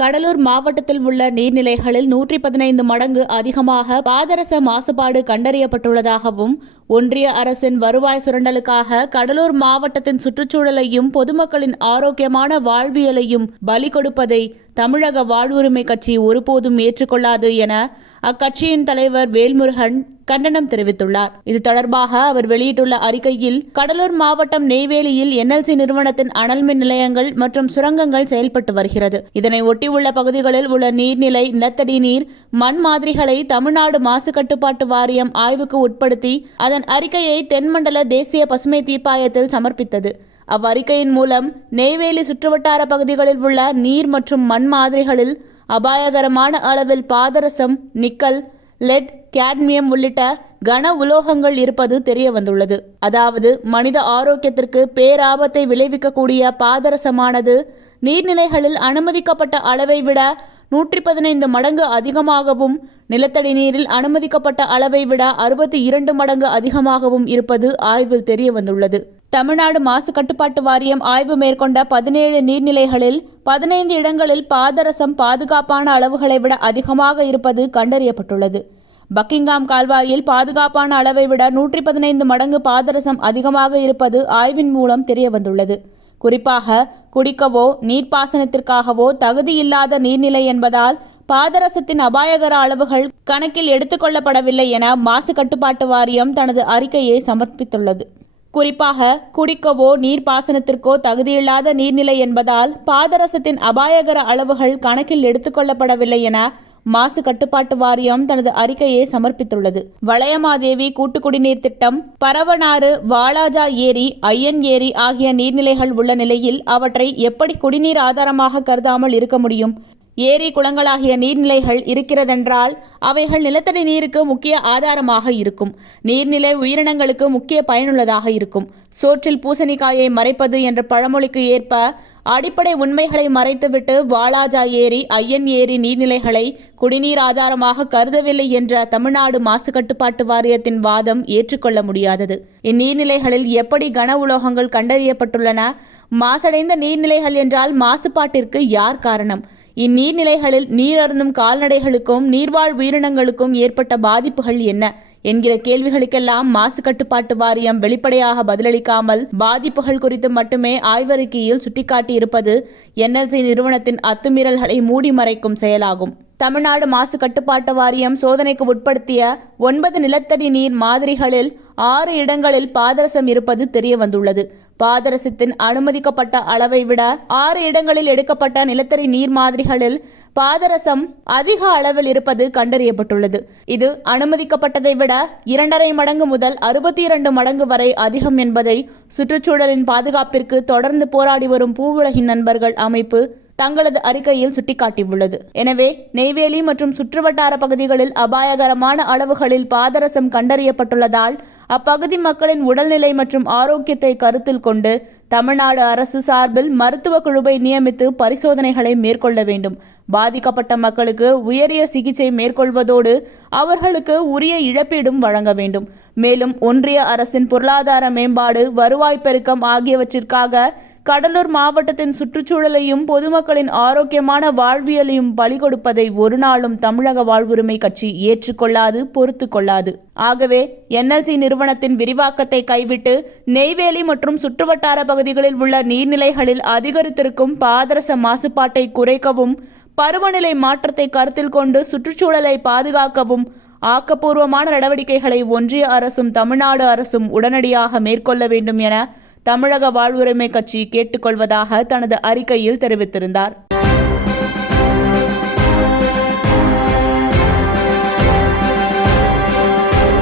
கடலூர் மாவட்டத்தில் உள்ள நீர்நிலைகளில் 115 மடங்கு அதிகமாக பாதரச மாசுபாடு கண்டறியப்பட்டுள்ளதாகவும், ஒன்றிய அரசின் வருவாய் சுரண்டலுக்காக கடலூர் மாவட்டத்தின் சுற்றுச்சூழலையும் பொதுமக்களின் ஆரோக்கியமான வாழ்வியலையும் பலி கொடுப்பதை தமிழக வாழ்வுரிமை கட்சி ஒருபோதும் ஏற்றுக்கொள்ளாது என அக்கட்சியின் தலைவர் வேல்முருகன் கண்டனம் தெரிவித்துள்ளார். இது தொடர்பாக அவர் வெளியிட்டுள்ள அறிக்கையில், கடலூர் மாவட்டம் நெய்வேலியில் NLC நிறுவனத்தின் அனல் மின் நிலையங்கள் மற்றும் சுரங்கங்கள் செயல்பட்டு வருகிறது. இதனை ஒட்டியுள்ள பகுதிகளில் உள்ள நீர்நிலை, நிலத்தடி நீர், மண் மாதிரிகளை தமிழ்நாடு மாசு கட்டுப்பாட்டு வாரியம் ஆய்வுக்கு உட்படுத்தி அதன் அறிக்கையை தென்மண்டல தேசிய பசுமை தீர்ப்பாயத்தில் சமர்ப்பித்தது. அவ்வறிக்கையின் மூலம் நெய்வேலி சுற்றுவட்டார பகுதிகளில் உள்ள நீர் மற்றும் மண் மாதிரிகளில் அபாயகரமான அளவில் பாதரசம், நிக்கல், லெட், கேட்மியம் உள்ளிட்ட கன உலோகங்கள் இருப்பது தெரிய வந்துள்ளது. அதாவது மனித ஆரோக்கியத்திற்கு பேராபத்தை விளைவிக்கக்கூடிய பாதரசமானது நீர்நிலைகளில் அனுமதிக்கப்பட்ட அளவை விட 115 மடங்கு அதிகமாகவும், நிலத்தடி நீரில் அனுமதிக்கப்பட்ட அளவை விட 62 மடங்கு அதிகமாகவும் இருப்பது ஆய்வில் தெரிய வந்துள்ளது. தமிழ்நாடு மாசு கட்டுப்பாட்டு வாரியம் ஆய்வு மேற்கொண்ட 17 நீர்நிலைகளில் 15 இடங்களில் பாதரசம் பாதுகாப்பான அளவுகளை விட அதிகமாக இருப்பது கண்டறியப்பட்டுள்ளது. பக்கிங்காம் கால்வாயில் பாதுகாப்பான அளவை விட 115 மடங்கு பாதரசம் அதிகமாக இருப்பது ஆய்வின் மூலம் தெரிய வந்துள்ளது. குறிப்பாக குடிக்கவோ நீர்ப்பாசனத்திற்காகவோ தகுதியில்லாத நீர்நிலை என்பதால் பாதரசத்தின் அபாயகர அளவுகள் கணக்கில் எடுத்துக்கொள்ளப்படவில்லை என மாசு கட்டுப்பாட்டு வாரியம் தனது அறிக்கையை சமர்ப்பித்துள்ளது. குறிப்பாக குடிக்கவோ நீர்ப்பாசனத்திற்கோ தகுதியில்லாத நீர்நிலை என்பதால் பாதரசத்தின் அபாயகர அளவுகள் கணக்கில் எடுத்துக்கொள்ளப்படவில்லை என மாசு கட்டுப்பாட்டு வாரியம் தனது அறிக்கையை சமர்ப்பித்துள்ளது. வளையமாதேவி கூட்டுக்குடிநீர் திட்டம், பரவனாறு, வாலாஜா ஏரி, ஐயன் ஏரி ஆகிய நீர்நிலைகள் உள்ள நிலையில் அவற்றை எப்படி குடிநீர் ஆதாரமாக கருதாமல் இருக்க முடியும்? ஏரி, குளங்களாகிய நீர்நிலைகள் இருக்கிறதென்றால் அவைகள் நிலத்தடி நீருக்கு முக்கிய ஆதாரமாக இருக்கும். நீர்நிலை உயிரினங்களுக்கு முக்கிய பயனுள்ளதாக இருக்கும். சோற்றில் பூசணிக்காயை மறைப்பது என்ற பழமொழிக்கு ஏற்ப அடிப்படை உண்மைகளை மறைத்துவிட்டு வாலாஜா ஏரி, ஐயன் ஏரி நீர்நிலைகளை குடிநீர் ஆதாரமாக கருதவில்லை என்ற தமிழ்நாடு மாசு கட்டுப்பாட்டு வாரியத்தின் வாதம் ஏற்றுக்கொள்ள முடியாதது. இந்நீர்நிலைகளில் எப்படி கன உலோகங்கள் கண்டறியப்பட்டுள்ளன? மாசடைந்த நீர்நிலைகள் என்றால் மாசுபாட்டிற்கு யார் காரணம்? இந்நீர்நிலைகளில் நீரருந்தும் கால்நடைகளுக்கும் நீர்வாழ் உயிரினங்களுக்கும் ஏற்பட்ட பாதிப்புகள் என்ன என்கிற கேள்விகளுக்கெல்லாம் மாசு கட்டுப்பாட்டு வாரியம் வெளிப்படையாக பதிலளிக்காமல் பாதிப்புகள் குறித்து மட்டுமே ஆய்வறிக்கையில் சுட்டிக்காட்டி இருப்பது NLC நிறுவனத்தின் அத்துமீறல்களை மூடி மறைக்கும் செயலாகும். தமிழ்நாடு மாசு கட்டுப்பாட்டு வாரியம் சோதனைக்கு உட்படுத்திய 9 நிலத்தடி நீர் மாதிரிகளில் 6 இடங்களில் பாதரசம் இருப்பது தெரிய வந்துள்ளது. பாதரசத்தின் அனுமதிக்கப்பட்ட அளவை விட 6 இடங்களில் எடுக்கப்பட்ட நிலத்தடி நீர் மாதிரிகளில் பாதரசம் அதிக அளவில் இருப்பது கண்டறியப்பட்டுள்ளது. இது அனுமதிக்கப்பட்டதை விட 2.5 மடங்கு முதல் 62 மடங்கு வரை அதிகம் என்பதை சுற்றுச்சூழலின் பாதுகாப்பிற்கு தொடர்ந்து போராடி வரும் பூவுலகின் நண்பர்கள் அமைப்பு தங்களது அறிக்கையில் சுட்டிக்காட்டியுள்ளது. எனவே நெய்வேலி மற்றும் சுற்றுவட்டார பகுதிகளில் அபாயகரமான அளவுகளில் பாதரசம் கண்டறியப்பட்டுள்ளதால் அப்பகுதி மக்களின் உடல்நிலை மற்றும் ஆரோக்கியத்தை கருத்தில் கொண்டு தமிழ்நாடு அரசு சார்பில் மருத்துவ குழுவை நியமித்து பரிசோதனைகளை மேற்கொள்ள வேண்டும். பாதிக்கப்பட்ட மக்களுக்கு உயரிய சிகிச்சை மேற்கொள்வதோடு அவர்களுக்கு உரிய இழப்பீடும் வழங்க வேண்டும். மேலும் ஒன்றிய அரசின் பொருளாதார மேம்பாடு, வருவாய் பெருக்கம் ஆகியவற்றிற்காக கடலூர் மாவட்டத்தின் சுற்றுச்சூழலையும் பொதுமக்களின் ஆரோக்கியமான வாழ்வியலையும் பலி கொடுப்பதை ஒரு நாளும் தமிழக வாழ்வுரிமை கட்சி ஏற்றுக்கொள்ளாது, பொறுத்து கொள்ளாது. ஆகவே NLC நிறுவனத்தின் விரிவாக்கத்தை கைவிட்டு நெய்வேலி மற்றும் சுற்றுவட்டார பகுதிகளில் உள்ள நீர்நிலைகளில் அதிகரித்திருக்கும் பாதரச மாசுபாட்டை குறைக்கவும், பருவநிலை மாற்றத்தை கருத்தில் கொண்டு சுற்றுச்சூழலை பாதுகாக்கவும் ஆக்கப்பூர்வமான நடவடிக்கைகளை ஒன்றிய அரசும் தமிழ்நாடு அரசும் உடனடியாக மேற்கொள்ள வேண்டும் என தமிழக வாழ்வுரிமை கட்சி கேட்டுக்கொள்வதாக தனது அறிக்கையில் தெரிவித்திருந்தார்.